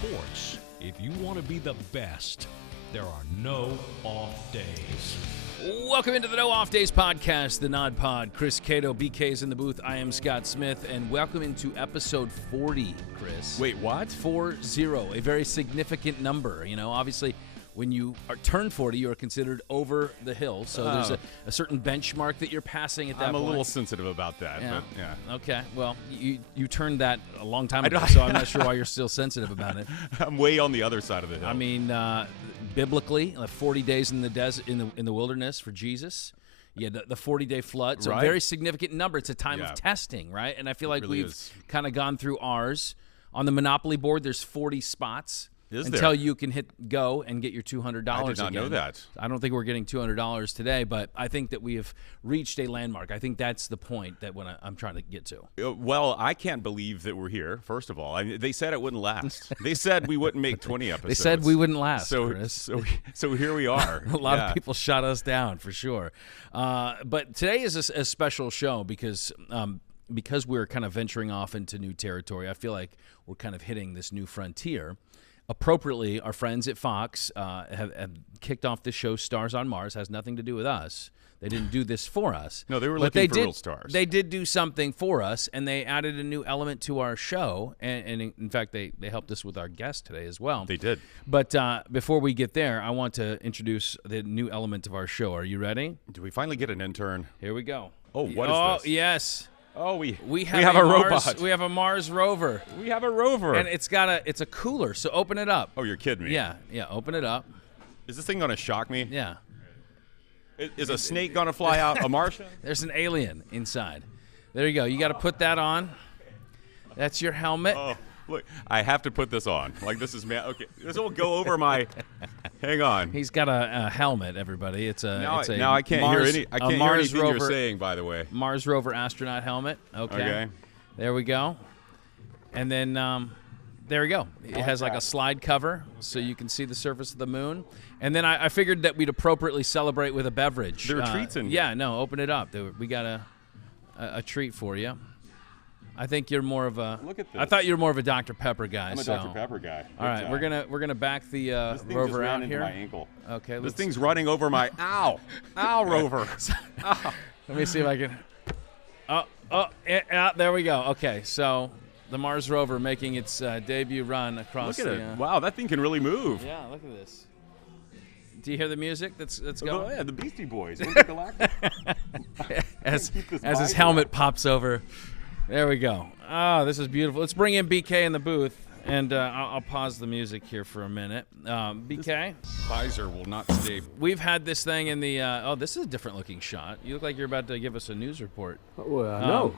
sports, if you want to be the best, there are no off days. Welcome into the No Off Days podcast, the NODPOD. Chris Cato, BK is in the booth. I am Scott Smith, and welcome into episode 40, Chris. Wait, what? 40, a very significant number. You know, obviously, when you turn 40, you are considered over the hill. So there's a certain benchmark that you're passing at that point. I'm a little sensitive about that. Yeah. But yeah. Okay. Well, you turned that a long time ago, so I'm not sure why you're still sensitive about it. I'm way on the other side of the hill. I mean, biblically, 40 days in the desert, in the wilderness for Jesus. Yeah, the 40-day flood. It's a very significant number. It's a time of testing, right? And I feel like we've kind of gone through ours. On the Monopoly board, there's 40 spots. Until you can hit go and get your $200 I did not know that. I don't think we're getting $200 today, but I think that we have reached a landmark. I think that's the point that I'm trying to get to. Well, I can't believe that we're here, first of all. They said it wouldn't last. They said we wouldn't make 20 episodes. They said we wouldn't last, Chris. So here we are. A lot of people shut us down, for sure. But today is a special show because we're kind of venturing off into new territory. I feel like we're kind of hitting this new frontier. Appropriately, our friends at Fox have kicked off the show Stars on Mars. Has nothing to do with us. They didn't do this for us. No, they were looking for real stars. They did do something for us, and they added a new element to our show. And in fact, they helped us with our guest today as well. They did. But before we get there, I want to introduce the new element of our show. Are you ready? Do we finally get an intern? Here we go. Oh, what is this? Oh, yes. Oh, we have a Mars, robot. We have a Mars rover. We have a rover. And it's a cooler, so open it up. Oh, you're kidding me. Yeah, open it up. Is this thing going to shock me? Yeah. Is a snake going to fly out? A Martian? There's an alien inside. There you go. You got to put that on. That's your helmet. Oh, look, I have to put this on. Like, this is, man. Okay, this will go over my, hang on. He's got a helmet, everybody. Now I can't hear anything you're saying, by the way. Mars rover astronaut helmet. Okay. There we go. And then, there we go. It has like a slide cover, so you can see the surface of the moon. And then I figured that we'd appropriately celebrate with a beverage. There are treats in here. Yeah, no, open it up. We got a treat for you. I think you're more of a. Look at this. I thought you were more of a Dr. Pepper guy. I'm a Dr. Pepper guy. All right, we're gonna back the rover out here. My ankle. Okay. This thing's running over my. Ow, rover. Ow. Let me see if I can. There we go. Okay, so the Mars rover making its debut run across. Look at it. Wow, that thing can really move. Yeah, look at this. Do you hear the music that's going? Oh, yeah, the Beastie Boys. Intergalactic. as his helmet pops over. There we go. Oh, this is beautiful. Let's bring in BK in the booth, and I'll pause the music here for a minute. BK? Visor will not stay. We've had this thing in the this is a different looking shot. You look like you're about to give us a news report. Well,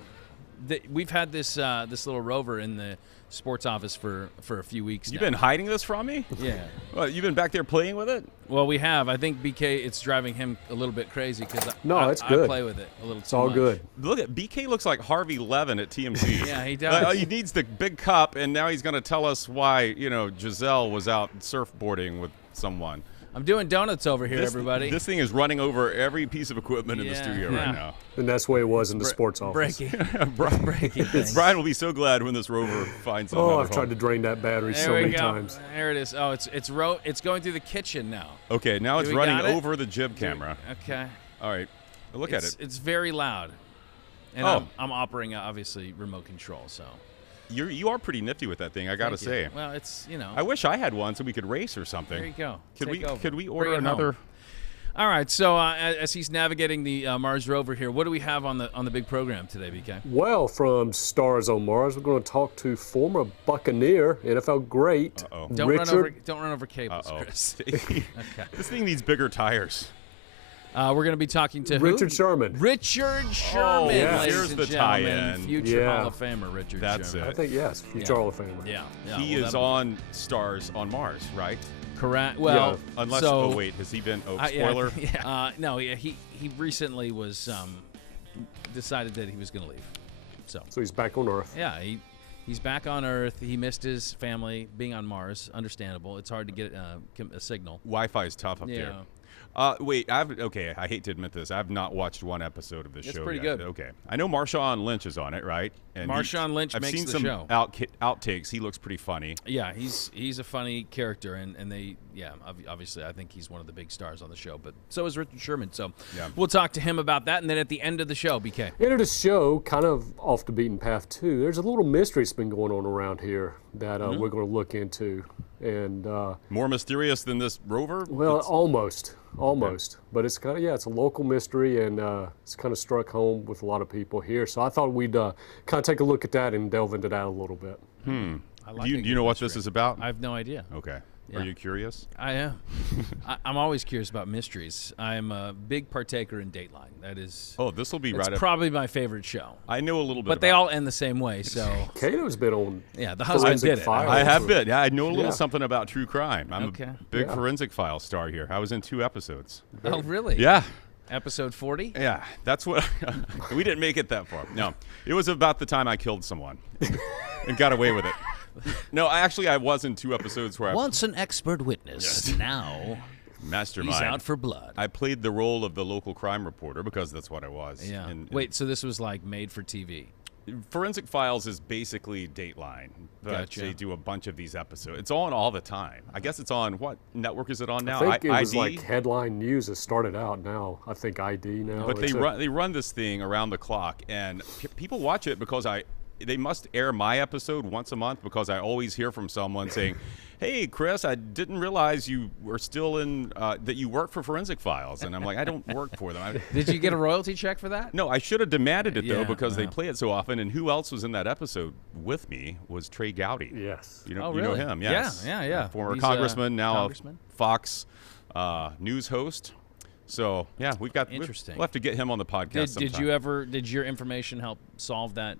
no. We've had this little rover in the sports office for a few weeks now. You've been hiding this from me? Yeah. Well, you've been back there playing with it? Well, we have. I think BK, it's driving him a little bit crazy because it's good. I play with it a little too much. It's all good. Look at BK looks like Harvey Levin at TMZ. Yeah, he does. He needs the big cup, and now he's going to tell us why, Giselle was out surfboarding with someone. I'm doing donuts over here, everybody. This thing is running over every piece of equipment in the studio right now. And that's the way it was in the sports office. Breaking things. Brian will be so glad when this rover finds something. Oh, I've tried to drain that battery so many times. There it is. Oh, it's going through the kitchen now. Okay, now it's running over the jib camera. Okay. All right. Look at it. It's very loud. And I'm operating, obviously, remote control, so. You are pretty nifty with that thing, I gotta say. Well, it's I wish I had one so we could race or something. There you go. Could we order another? All right. So as he's navigating the Mars rover here, what do we have on the big program today, BK? Well, from Stars on Mars, we're going to talk to former Buccaneer, NFL great Richard. Don't run over cables, Chris. Okay. This thing needs bigger tires. We're going to be talking to Richard Sherman. Richard Sherman, ladies here's and the gentlemen. tie-in. Future Hall of Famer Richard That's Sherman. it. I think, yes, future Hall of Famer. Yeah. He is on Stars on Mars, right? Correct. Well, unless, has he been, spoiler? No, he recently was, decided that he was going to leave. So he's back on Earth. Yeah, he's back on Earth. He missed his family being on Mars. Understandable. It's hard to get a signal. Wi-Fi is tough up there. Wait, I hate to admit this. I've not watched one episode of this show It's pretty yet. good. Okay. I know Marshawn Lynch is on it, right? And Marshawn Lynch I've makes seen the some show. Outtakes. He looks pretty funny. Yeah, he's a funny character, and they, obviously, I think he's one of the big stars on the show, but so is Richard Sherman. So we'll talk to him about that, and then at the end of the show, BK. End of the show, kind of off the beaten path, too. There's a little mystery that's been going on around here that we're going to look into. And more mysterious than this rover? Well, almost. But it's kind of, it's a local mystery, and it's kind of struck home with a lot of people here. So I thought we'd kind of take a look at that and delve into that a little bit. Do you know what this is about? I have no idea. Okay. Yeah. Are you curious? I am. I'm always curious about mysteries. I'm a big partaker in Dateline. That is. Oh, this will be right up. It's probably my favorite show. I know a little bit. But they all end the same way. So. Cato's been on. Yeah, the husband did it. I have been. Yeah, I know a little something about true crime. I'm a big Forensic Files star here. I was in 2 episodes. Oh, really? Yeah. Episode 40? Yeah, that's what. We didn't make it that far. No, it was about the time I killed someone and got away with it. No, I was in 2 episodes where Once an expert witness, now mastermind. he's out for blood. I played the role of the local crime reporter because that's what I was. Yeah. And Wait, so this was like made for TV? Forensic Files is basically Dateline, but Gotcha. they do a bunch of these episodes. It's on all the time. I guess it's on, what network is it on now? I think it was ID? like Headline News that started out now. I think ID now. But they run this thing around the clock, and people watch it because they must air my episode once a month because I always hear from someone saying, hey, Chris, I didn't realize you were still in, that you work for Forensic Files. And I'm like, I don't work for them. Did you get a royalty check for that? No, I should have demanded it, though, because they play it so often. And who else was in that episode with me was Trey Gowdy. Yes. You know, really? You know him, yes. Yeah. Former He's congressman, now congressman. a Fox news host. So, yeah, we've got, Interesting. We'll have to get him on the podcast sometime. Did your information help solve that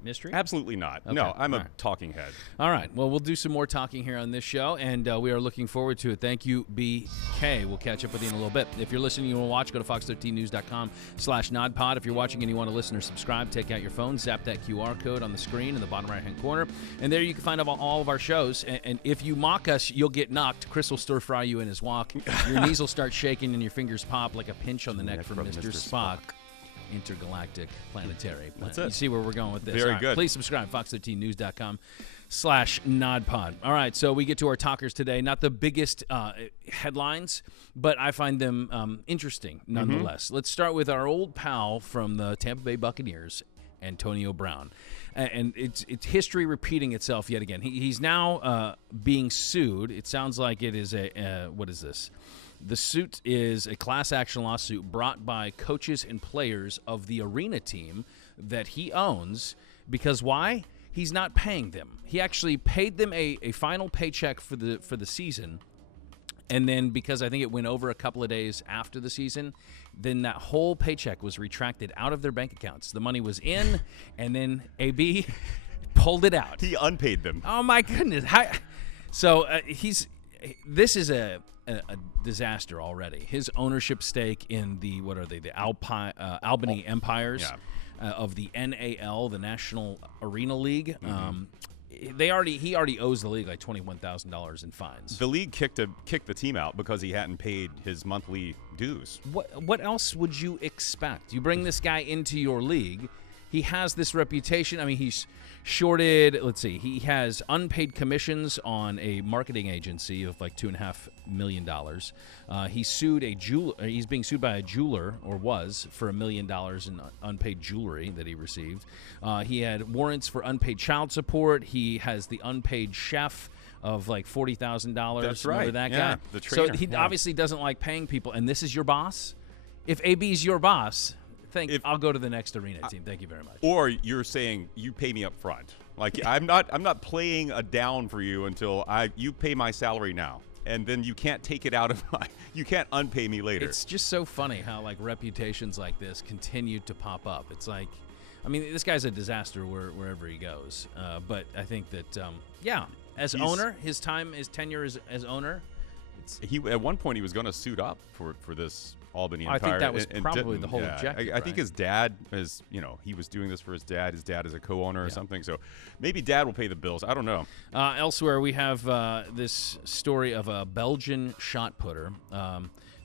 mystery? Absolutely not. Okay. No, I'm All a right. talking head. All right. Well, we'll do some more talking here on this show, and we are looking forward to it. Thank you, BK. We'll catch up with you in a little bit. If you're listening, you want to watch, go to fox13news.com/NODPOD. If you're watching and you want to listen or subscribe, take out your phone, zap that QR code on the screen in the bottom right-hand corner, and there you can find out all of our shows. And if you mock us, you'll get knocked. Chris will stir-fry you in his walk. Your knees will start shaking and your fingers pop like a pinch on the neck from Mr. Spock. Intergalactic planetary. That's it. You see where we're going with this. Very All right, good. Please subscribe, fox13news.com/NODPOD. All right, so we get to our talkers today. Not the biggest headlines, but I find them interesting nonetheless. Let's start with our old pal from the Tampa Bay Buccaneers, Antonio Brown. And it's history repeating itself yet again. He's now being sued. It sounds like it is what is this? The suit is a class action lawsuit brought by coaches and players of the arena team that he owns because why? He's not paying them. He actually paid them a final paycheck for the season, and then because I think it went over a couple of days after the season, then that whole paycheck was retracted out of their bank accounts. The money was in, and then AB pulled it out. He unpaid them. Oh my goodness! So this is a disaster already. His ownership stake in the Albany Empires of the NAL, the National Arena League. He already owes the league like $21,000 in fines. The league kicked the team out because he hadn't paid his monthly dues. What else would you expect? You bring this guy into your league. He has this reputation. I mean, he's shorted. Let's see. He has unpaid commissions on a marketing agency of like $2.5 million. He sued a jeweler. He's being sued by a jeweler, or was, for $1 million in unpaid jewelry that he received. He had warrants for unpaid child support. He has the unpaid chef of like $40,000. That's right. Remember that yeah, guy? the trainer. So he obviously doesn't like paying people. And this is your boss? If AB's your boss, I'll go to the next arena team. Thank you very much. Or you're saying you pay me up front. Like I'm not playing a down for you until you pay my salary now. And then you can't take it out of you can't unpay me later. It's just so funny how like reputations like this continue to pop up. It's like, I mean, this guy's a disaster wherever he goes. But I think that as owner, his tenure as owner, at one point he was going to suit up for this Albany Empire. I think that was and probably the whole objective. I think his dad is, he was doing this for his dad. His dad is a co-owner or something. So maybe dad will pay the bills. I don't know. Elsewhere, we have this story of a Belgian shot putter.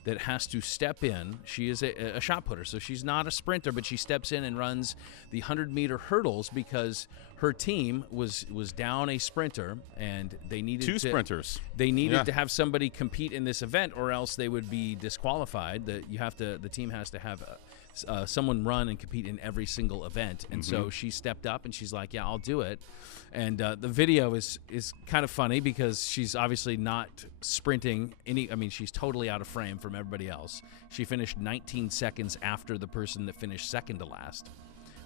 that has to step in. She is a shot putter, so she's not a sprinter, but she steps in and runs the 100-meter hurdles because her team was down a sprinter, and they needed two sprinters. They needed to have somebody compete in this event, or else they would be disqualified. The team has to have someone run and compete in every single event, and so she stepped up and she's like, "Yeah, I'll do it." And the video is kind of funny because she's obviously not sprinting any. I mean, she's totally out of frame from everybody else. She finished 19 seconds after the person that finished second to last.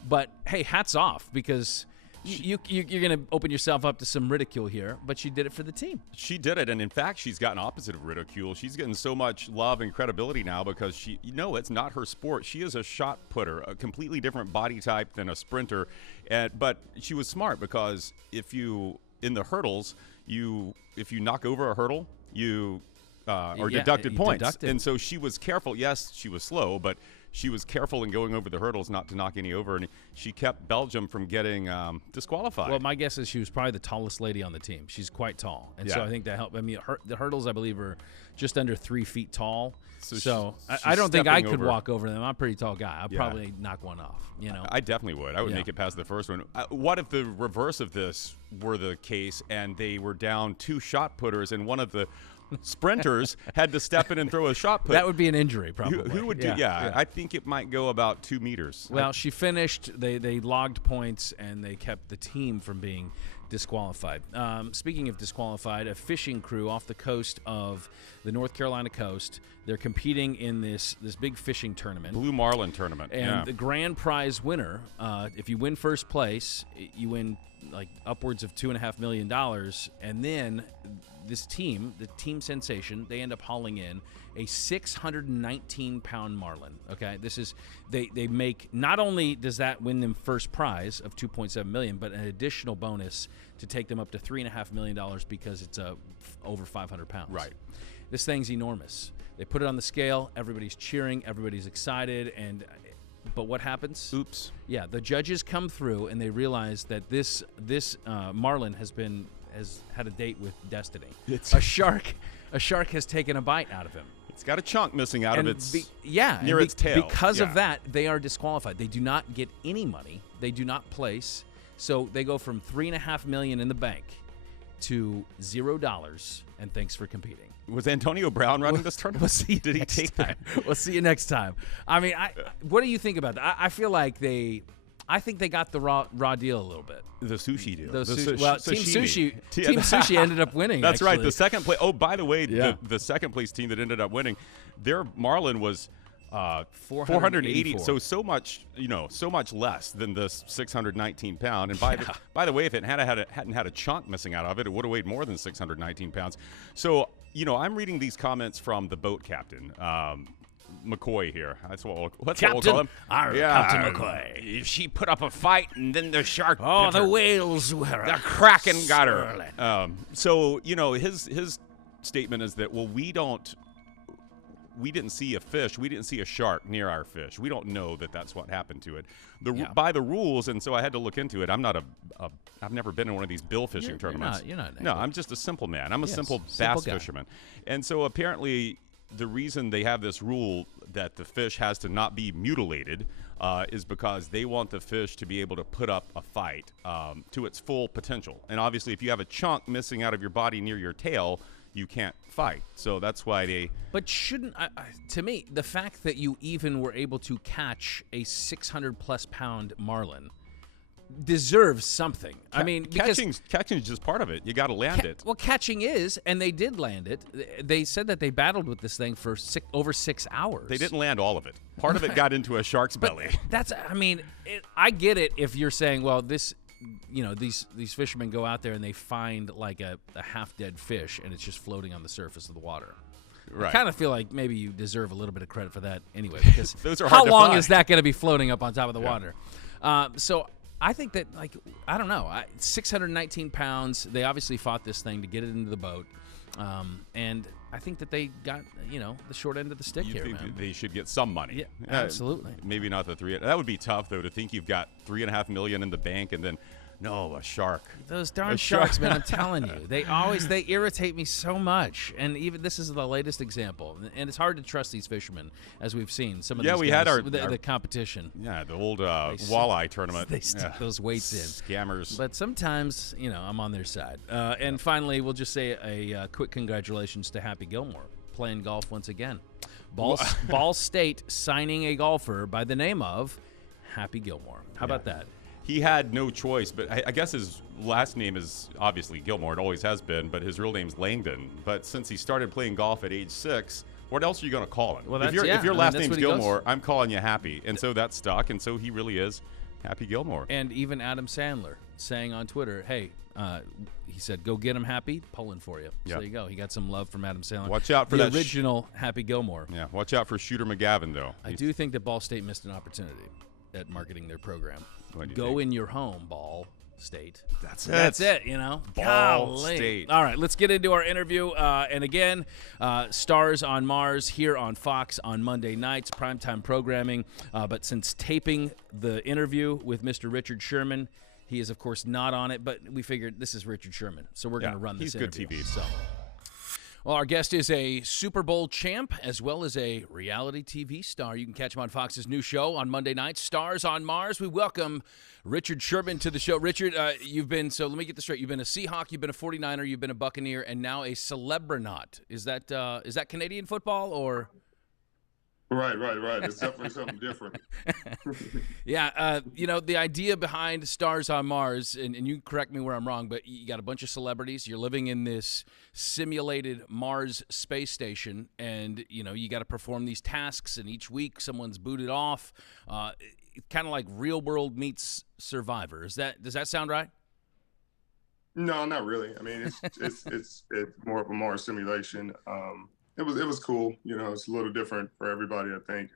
But hey, hats off, because you're going to open yourself up to some ridicule here, but she did it for the team. She did it, and in fact, she's gotten opposite of ridicule. She's getting so much love and credibility now because it's not her sport. She is a shot putter, a completely different body type than a sprinter. But she was smart because in the hurdles, if you knock over a hurdle, you are deducted points. And so she was careful. Yes, she was slow, but she was careful in going over the hurdles not to knock any over, and she kept Belgium from getting disqualified. Well, my guess is she was probably the tallest lady on the team. She's quite tall, and so I think that helped. I mean, the hurdles, I believe, are just under 3 feet tall. So I don't think I could walk over them. I'm a pretty tall guy. I'd probably knock one off. I definitely would. I would make it past the first one. What if the reverse of this were the case, and they were down 2 shot putters, and one of the sprinters had to step in and throw a shot put? That would be an injury, probably. Who would do? Yeah, I think it might go about 2 meters. Well, she finished. They logged points, and they kept the team from being disqualified. Speaking of disqualified, a fishing crew off the coast of the North Carolina coast. They're competing in this big fishing tournament, Blue Marlin tournament, and the grand prize winner, if you win first place, you win like upwards of $2.5 million, and then this team, the team sensation, they end up hauling in a 619-pound marlin. Okay, this is they make. Not only does that win them first prize of $2.7 million, but an additional bonus to take them up to $3.5 million because it's over 500 pounds. Right. This thing's enormous. They put it on the scale. Everybody's cheering. Everybody's excited. But what happens? Oops. Yeah, the judges come through and they realize that this marlin has had a date with destiny. A shark has taken a bite out of him. It's got a chunk missing out of its near its tail. Because of that, they are disqualified. They do not get any money. They do not place. So they go from $3.5 million in the bank to $0, and thanks for competing. Was Antonio Brown running this tournament? Did he take that? We'll see you next time. I mean, what do you think about that? I feel like I think they got the raw deal a little bit. The sushi deal. Team Sushi ended up winning. That's actually. right. The second place. Oh, by the way, the second place team that ended up winning, their marlin was 480. So much less than this 619 pound. And by the way, if it hadn't had a chunk missing out of it, it would have weighed more than 619 pounds. So I'm reading these comments from the boat captain. McCoy here. That's what we'll call him. Captain McCoy. She put up a fight, and then the shark. Oh, the whales were. The Kraken got her. So his statement is that we didn't see a fish. We didn't see a shark near our fish. We don't know that that's what happened to it. By the rules, and so I had to look into it. I've never been in one of these bill fishing tournaments. You're not. No, I'm just a simple man. I'm a simple bass fisherman. And so apparently the reason they have this rule that the fish has to not be mutilated is because they want the fish to be able to put up a fight to its full potential. And obviously, if you have a chunk missing out of your body near your tail, you can't fight. So that's why they. But shouldn't, to me, the fact that you even were able to catch a 600-plus pound marlin deserves something. I mean, catching is just part of it. You got to land it. Well, catching is, and they did land it. They said that they battled with this thing for over 6 hours. They didn't land all of it. Part of it got into a shark's belly. I get it if you're saying, well, this, these fishermen go out there and they find like a half-dead fish and it's just floating on the surface of the water. Right. I kind of feel like maybe you deserve a little bit of credit for that anyway, because Those are how hard to long find. is that going to be floating up on top of the water? So I think that, I don't know, 619 pounds, they obviously fought this thing to get it into the boat, and I think that they got, the short end of the stick here, man. They should get some money. Yeah, absolutely. Maybe not the three. That would be tough, though, to think you've got $3.5 million in the bank, and then No, a shark. Those darn A shark. sharks, man, I'm telling you. They irritate me so much. And even this is the latest example. And it's hard to trust these fishermen, as we've seen. Some of these we guys, had our the competition. Yeah, the old walleye tournament. They stick those weights in. Scammers. But sometimes, I'm on their side. And finally, we'll just say a quick congratulations to Happy Gilmore, playing golf once again. Ball State signing a golfer by the name of Happy Gilmore. How about that? He had no choice, but I guess his last name is obviously Gilmore. It always has been, but his real name's Langdon. But since he started playing golf at age 6, what else are you going to call him? Well, if your last name's Gilmore, I'm calling you Happy. And so that stuck, and so he really is Happy Gilmore. And even Adam Sandler saying on Twitter, hey, he said, go get him Happy, pulling for you. So there you go. He got some love from Adam Sandler. Watch out for the that original Happy Gilmore. Yeah, watch out for Shooter McGavin, though. I do think that Ball State missed an opportunity at marketing their program. Go in your home, Ball State. That's it. That's it, Ball Golly. State. All right, let's get into our interview. And again, Stars on Mars here on Fox on Monday nights, primetime programming. But since taping the interview with Mr. Richard Sherman, he is, of course, not on it. But we figured this is Richard Sherman, so we're going to run this interview. He's good TV. Well, our guest is a Super Bowl champ as well as a reality TV star. You can catch him on Fox's new show on Monday nights, Stars on Mars. We welcome Richard Sherman to the show. Richard, you've been, so let me get this straight. You've been a Seahawk, you've been a 49er, you've been a Buccaneer, and now a Celebronaut. Is that Canadian football or? Right. It's definitely something different. Yeah, the idea behind Stars on Mars, and you correct me where I'm wrong, but you got a bunch of celebrities. You're living in this simulated Mars space station, and, you got to perform these tasks, and each week someone's booted off. It's kind of like Real World meets Survivor. Does that sound right? No, not really. I mean, it's more of a Mars simulation. It was cool. It's a little different for everybody, I think.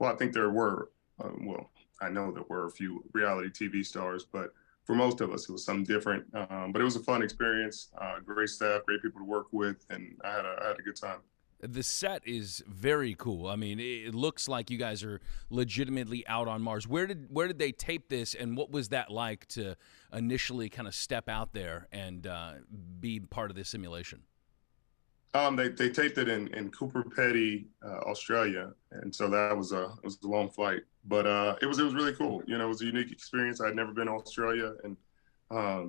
I think there were, I know there were a few reality TV stars, but for most of us, it was something different. But it was a fun experience, great staff, great people to work with, and I had a good time. The set is very cool. I mean, it looks like you guys are legitimately out on Mars. Where did they tape this, and what was that like to initially kind of step out there and be part of this simulation? They taped it in Cooper Pedy, Australia, and so that was a long flight, but it was really cool. It was a unique experience. I'd never been to Australia, and I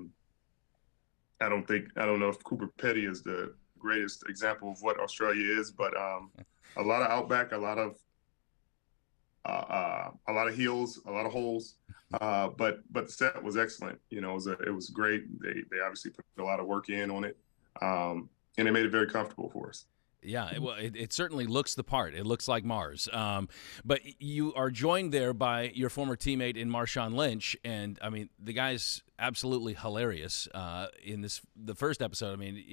don't know if Cooper Pedy is the greatest example of what Australia is, but a lot of outback, a lot of hills, a lot of holes, but the set was excellent. It was great. They obviously put a lot of work in on it. And it made it very comfortable for us. Yeah, it certainly looks the part. It looks like Mars. But you are joined there by your former teammate in Marshawn Lynch, and I mean the guy's absolutely hilarious in the first episode. I mean,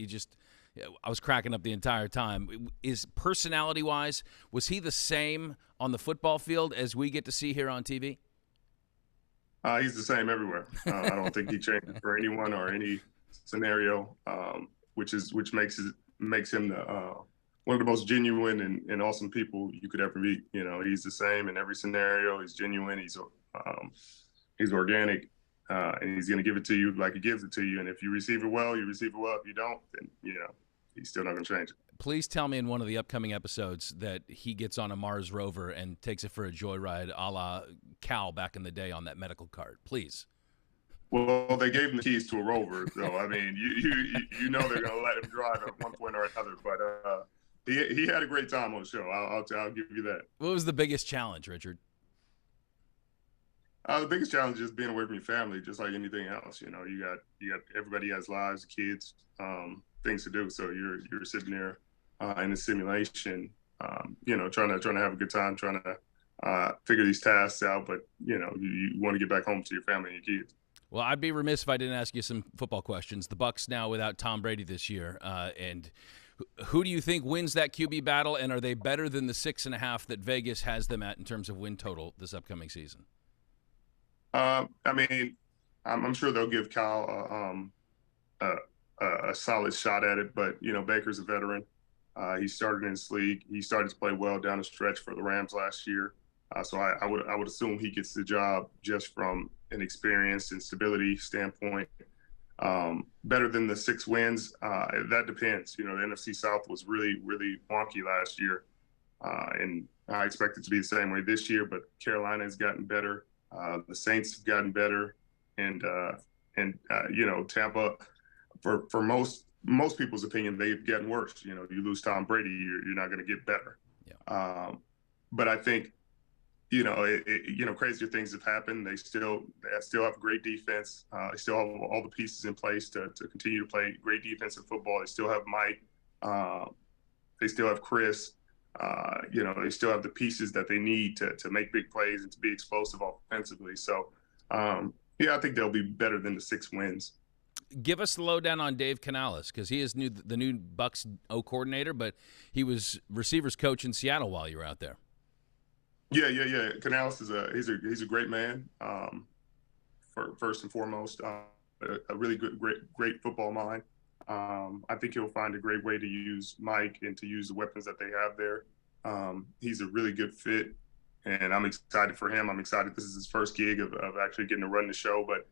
I was cracking up the entire time. Is personality-wise, was he the same on the football field as we get to see here on TV? He's the same everywhere. I don't think he changes for anyone or any scenario. Which makes him one of the most genuine and awesome people you could ever meet. He's the same in every scenario. He's genuine. He's organic, and he's going to give it to you like he gives it to you. And if you receive it well, you receive it well. If you don't, then he's still not going to change it. Please tell me in one of the upcoming episodes that he gets on a Mars rover and takes it for a joyride, a la Cal back in the day on that medical cart. Please. Well, they gave him the keys to a rover, so I mean, you know they're going to let him drive at one point or another. But he had a great time on the show. I'll give you that. What was the biggest challenge, Richard? The biggest challenge is being away from your family, just like anything else. You got everybody has lives, kids, things to do. So you're sitting there in a simulation, trying to have a good time, trying to figure these tasks out. But you want to get back home to your family and your kids. Well, I'd be remiss if I didn't ask you some football questions. The Bucs now without Tom Brady this year, and who do you think wins that QB battle? And are they better than the 6.5 that Vegas has them at in terms of win total this upcoming season? I mean, I'm sure they'll give Kyle a solid shot at it, but Baker's a veteran. He started in this league. He started to play well down the stretch for the Rams last year. So I would assume he gets the job just from an experience and stability standpoint. Better than the 6 wins, that depends. The NFC South was really, really wonky last year, and I expect it to be the same way this year. But Carolina has gotten better. The Saints have gotten better, and Tampa, for most people's opinion, they've gotten worse. You lose Tom Brady, you're not going to get better. Yeah. But I think, crazier things have happened. They still have great defense. They still have all the pieces in place to continue to play great defensive football. They still have Mike. They still have Chris. They still have the pieces that they need to make big plays and to be explosive offensively. So, I think they'll be better than the 6 wins. Give us the lowdown on Dave Canales, because he is the new Bucs O coordinator, but he was receivers coach in Seattle while you were out there. Yeah. Canales is a great man. First and foremost, a really great football mind. I think he'll find a great way to use Mike and to use the weapons that they have there. He's a really good fit, and I'm excited for him. I'm excited. This is his first gig of actually getting to run the show, but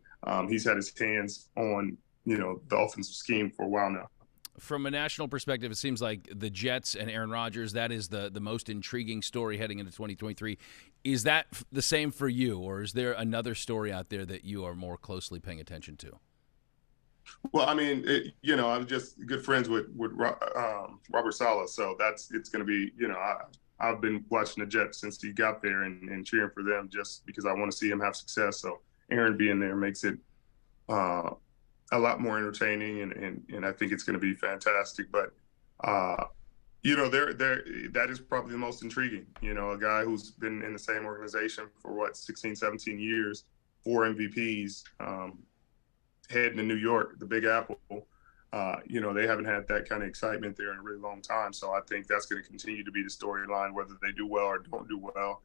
he's had his hands on the offensive scheme for a while now. From a national perspective, it seems like the Jets and Aaron Rodgers, that is the most intriguing story heading into 2023. Is that the same for you, or is there another story out there that you are more closely paying attention to? Well, I mean, I'm just good friends with Robert Saleh, so it's going to be, I've been watching the Jets since he got there and cheering for them just because I want to see him have success. So Aaron being there makes it a lot more entertaining, and I think it's going to be fantastic. But that is probably the most intriguing. A guy who's been in the same organization for 16, 17 years, 4 MVPs, heading to New York, the Big Apple. They haven't had that kind of excitement there in a really long time. So I think that's going to continue to be the storyline, whether they do well or don't do well.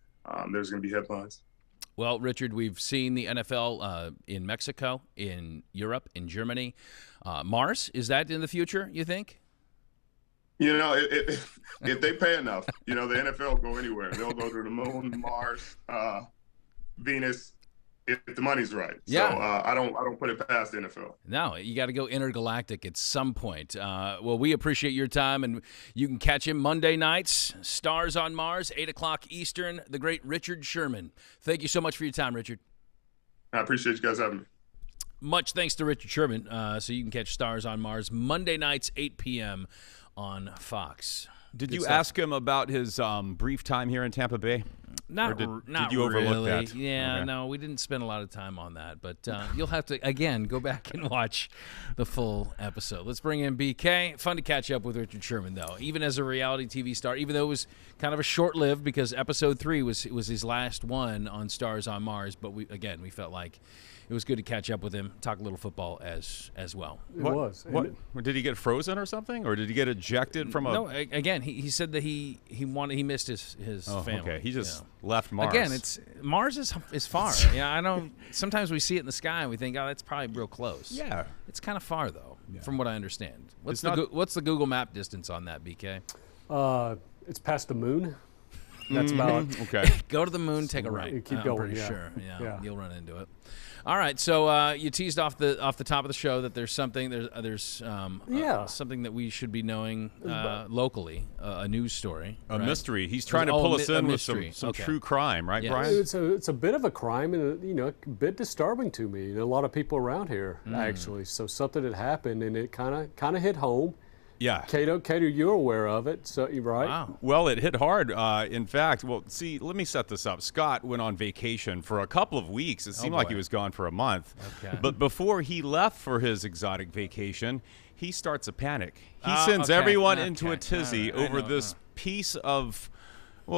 There's going to be headlines. Well, Richard, we've seen the NFL in Mexico, in Europe, in Germany. Mars, is that in the future, you think? If they pay enough, the NFL will go anywhere. They'll go to the moon, Mars, Venus, if the money's right. Yeah. So I don't put it past the NFL. No, you got to go intergalactic at some point. Well, we appreciate your time, and you can catch him Monday nights, Stars on Mars, 8 o'clock Eastern, the great Richard Sherman. Thank you so much for your time, Richard. I appreciate you guys having me. Much thanks to Richard Sherman. So you can catch Stars on Mars Monday nights, 8 p.m. on Fox. Did you ask him about his brief time here in Tampa Bay? Not did you really. overlook that? Yeah, Okay. No, we didn't spend a lot of time on that. But you'll have to, again, go back and watch the full episode. Let's bring in BK. Fun to catch up with Richard Sherman, though. Even as a reality TV star, even though it was kind of a short-lived, because episode 3 was his last one on Stars on Mars. But we felt like it was good to catch up with him, talk a little football as well. It was. What did he get frozen or something, or did he get ejected from a? No, again, he said that he missed his family. Okay, he just left Mars. Again, Mars is far. Yeah, I know. Sometimes we see it in the sky and we think, oh, that's probably real close. Yeah, it's kind of far though, from what I understand. What's the Google Map distance on that, BK? It's past the moon. That's about okay. Go to the moon, take a right. You keep I'm going. pretty Yeah. sure. Yeah, Yeah. you'll run into it. All right, so you teased off the top of the show that there's something something that we should be knowing locally, a news story, A right? mystery. He's trying to pull us in with some Okay. true crime, right, Yes. Brian? It's a bit of a crime and a bit disturbing to me and a lot of people around here actually. So something had happened and it kind of hit home. Yeah. Cato, you're aware of it, so you're right. Wow. Well, it hit hard. In fact, see, let me set this up. Scott went on vacation for a couple of weeks. It seemed like boy. he was gone for a month. Okay. But before he left for his exotic vacation, he starts a panic. He Oh, sends okay. everyone into a Okay. tizzy All right. I over know. this piece of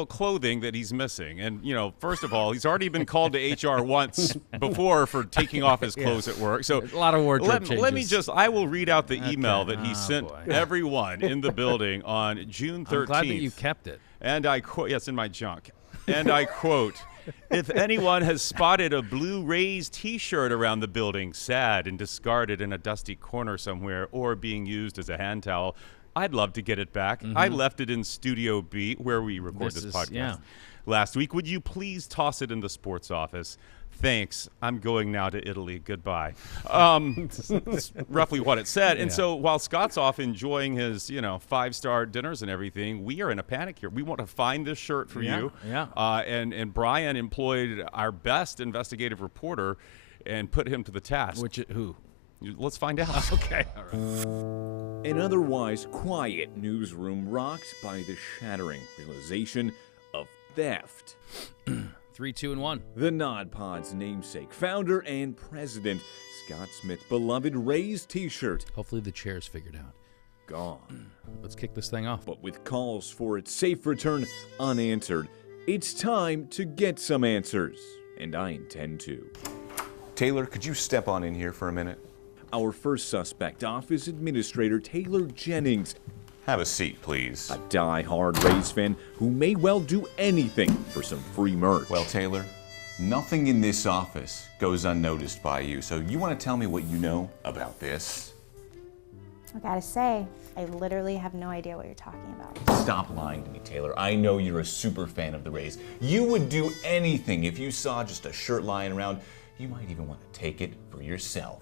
clothing that he's missing. And, first of all, he's already been called to HR once before for taking off his clothes at work. So A lot of wardrobe let me changes. I will read out the email that he Oh, sent boy. everyone in the building on June 13th. I'm glad that you kept it. And I quote, yes, in my junk. And I quote, if anyone has spotted a blue Rays t-shirt around the building, sad and discarded in a dusty corner somewhere or being used as a hand towel, I'd love to get it back. I left it in Studio B, where we record this podcast. Yeah. last week. Would you please toss it in the sports office? Thanks. I'm going now to Italy. Goodbye. That's roughly what it said. And so while Scott's off enjoying his, 5-star dinners and everything, we are in a panic here. We want to find this shirt for you. Yeah. And Brian employed our best investigative reporter and put him to the task. Who? Let's find out. Okay. All right. An otherwise quiet newsroom rocked by the shattering realization of theft. 3, 2, and 1. The NODPOD's namesake, founder and president, Scott Smith's beloved Rays t-shirt, Hopefully the chair's figured out. gone. Let's kick this thing off. But with calls for its safe return unanswered, it's time to get some answers. And I intend to. Taylor, could you step on in here for a minute? Our first suspect, Office Administrator Taylor Jennings, Have a seat, please. a die-hard Rays fan who may well do anything for some free merch. Well, Taylor, nothing in this office goes unnoticed by you, so you want to tell me what you know about this? I gotta say, I literally have no idea what you're talking about. Stop lying to me, Taylor. I know you're a super fan of the Rays. You would do anything if you saw just a shirt lying around. You might even want to take it for yourself.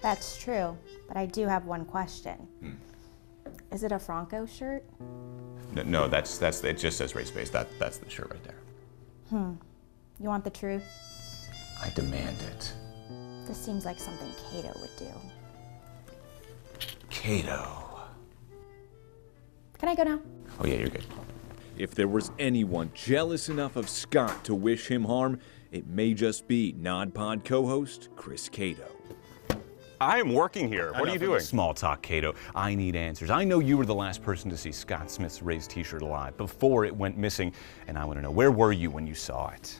That's true, but I do have one question. Is it a Franco shirt? No, that's it. Just says Rays Space. That's the shirt right there. You want the truth? I demand it. This seems like something Cato would do. Cato. Can I go now? Oh yeah, you're good. If there was anyone jealous enough of Scott to wish him harm, it may just be NODPOD co-host Chris Cato. I am working here. What are you doing? Small talk, Cato. I need answers. I know you were the last person to see Scott Smith's Rays t-shirt alive before it went missing, and I want to know, where were you when you saw it?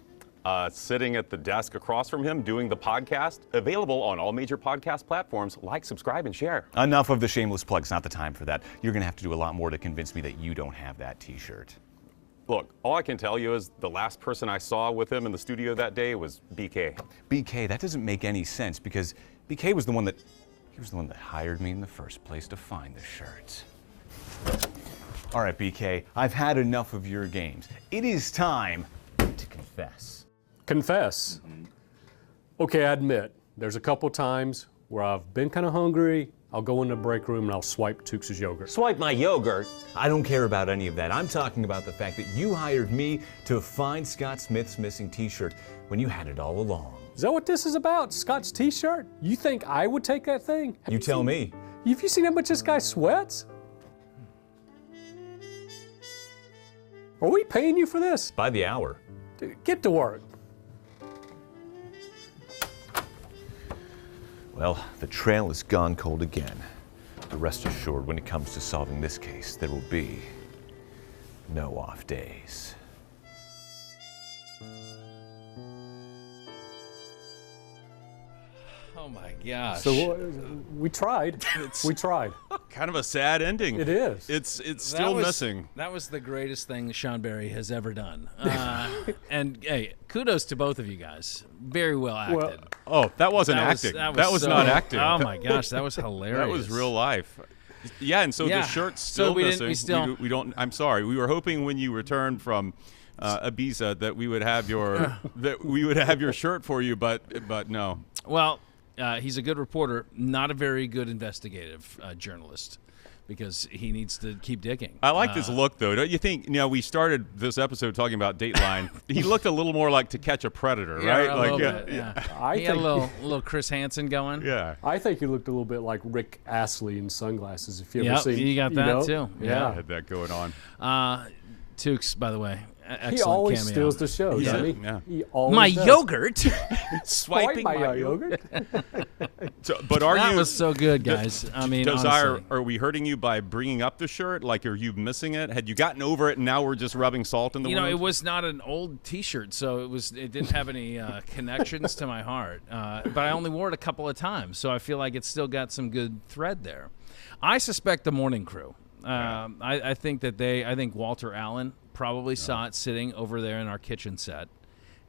Sitting at the desk across from him doing the podcast, available on all major podcast platforms. Like, subscribe, and share. Enough of the shameless plugs. Not the time for that. You're going to have to do a lot more to convince me that you don't have that t-shirt. Look, all I can tell you is the last person I saw with him in the studio that day was BK. BK, that doesn't make any sense because BK was the one that hired me in the first place to find the shirt. All right, BK, I've had enough of your games. It is time to confess. Confess. Okay, I admit, there's a couple times where I've been kind of hungry. I'll go in the break room and I'll swipe Tukes' yogurt. Swipe my yogurt? I don't care about any of that. I'm talking about the fact that you hired me to find Scott Smith's missing t-shirt when you had it all along. Is that what this is about? Scott's t-shirt? You think I would take that thing? You tell me. Have you seen how much this guy sweats? Are we paying you for this? By the hour. Dude, get to work. Well, the trail has gone cold again. But rest assured, when it comes to solving this case, there will be no off days. Oh my gosh. So we tried. We tried. Kind of a sad ending. It is. It's still missing. That was the greatest thing Sean Barry has ever done. And hey, kudos to both of you guys. Very well acted. Well, Oh, that wasn't acting. That was not acting. Oh my gosh, that was hilarious. That was real life. Yeah, and so the shirt's still missing. We don't. I'm sorry. We were hoping when you returned from Ibiza that we would have your shirt for you, but no. Well, he's a good reporter, not a very good investigative journalist, because he needs to keep digging. I like his look, though. Don't you think? We started this episode talking about Dateline. He looked a little more like To Catch a Predator, right? A little bit, yeah. He had a little Chris Hansen going. Yeah. I think he looked a little bit like Rick Astley in sunglasses. If you ever Yep, seen, you got that too. Yeah. Had that going on. Tukes, by the way, excellent He always cameo. steals the show, Yeah. doesn't he? Yeah. He always My does. yogurt. Swipe my yogurt. So, but are That you? was so good, guys. I mean, honestly. Are we hurting you by bringing up the shirt? Like, are you missing it? Had you gotten over it, and now we're just rubbing salt in the wound? It was not an old T-shirt, so it didn't have any connections to my heart. But I only wore it a couple of times, so I feel like it's still got some good thread there. I suspect the morning crew. I think Walter Allen probably saw it sitting over there in our kitchen set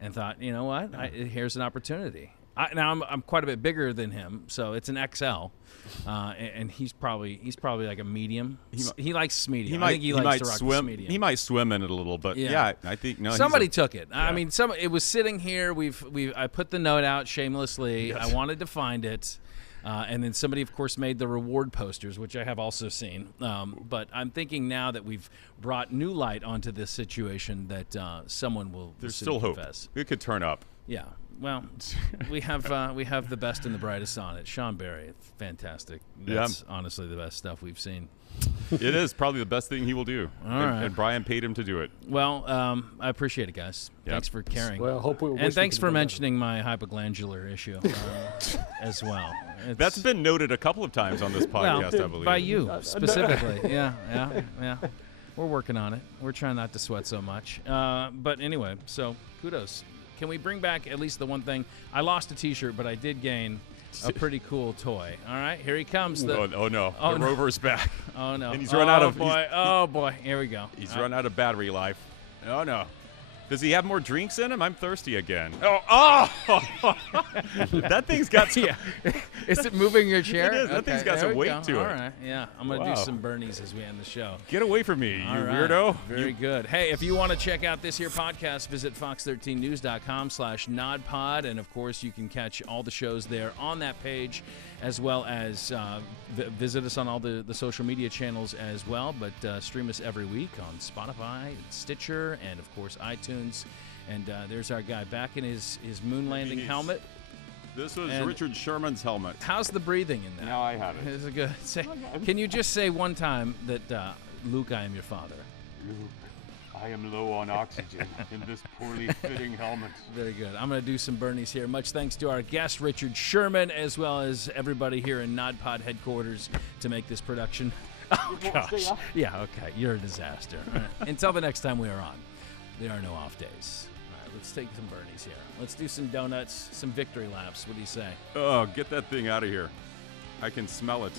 and thought, you know what, here's an opportunity. Now I'm quite a bit bigger than him, so it's an XL, and he's probably like a medium. He likes medium. I think he likes to rock swim. medium. He might swim in it a little, but yeah I think no. Somebody took it. I mean, it was sitting here. I put the note out shamelessly. Yes. I wanted to find it. And then somebody, of course, made the reward posters, which I have also seen. But I'm thinking now that we've brought new light onto this situation that someone will. There's still hope. It could turn up. Yeah. Well, we have the best and the brightest on it. Sean Barry, fantastic. That's honestly the best stuff we've seen. It is probably the best thing he will do. Right. And Brian paid him to do it. Well, I appreciate it, guys. Yep. Thanks for caring. Well, and thanks for mentioning my hypoglandular issue as well. That's been noted a couple of times on this podcast, I believe. By you specifically. Yeah. We're working on it. We're trying not to sweat so much. But anyway, so kudos. Can we bring back at least the one thing? I lost a T-shirt, but I did gain a pretty cool toy. All right, here he comes. Oh no, the Rover's back. Oh no, and he's run out of. Oh boy, here we go. He's run out of battery life. Oh no. Does he have more drinks in him? I'm thirsty again. That thing's got. Is it moving your chair? It is. That thing's got some weight to it. All right. Yeah, I'm gonna do some Bernies as we end the show. Get away from me, you weirdo. Very good. Hey, if you want to check out this here podcast, visit fox13news.com/NODPOD, and of course you can catch all the shows there on that page, as well as visit us on all the social media channels as well. But stream us every week on Spotify, and Stitcher, and of course iTunes. And there's our guy back in his moon landing helmet. This was Richard Sherman's helmet. How's the breathing in that? Now I have it. Is it good? Can you just say one time that, Luke, I am your father? Luke, I am low on oxygen in this poorly fitting helmet. Very good. I'm going to do some Bernies here. Much thanks to our guest, Richard Sherman, as well as everybody here in NODPOD headquarters to make this production. Oh, gosh. Yeah, okay. You're a disaster. Right. Until the next time we are on, there are no off days. All right, let's take some Bernies here. Let's do some donuts, some victory laps. What do you say? Oh, get that thing out of here. I can smell it.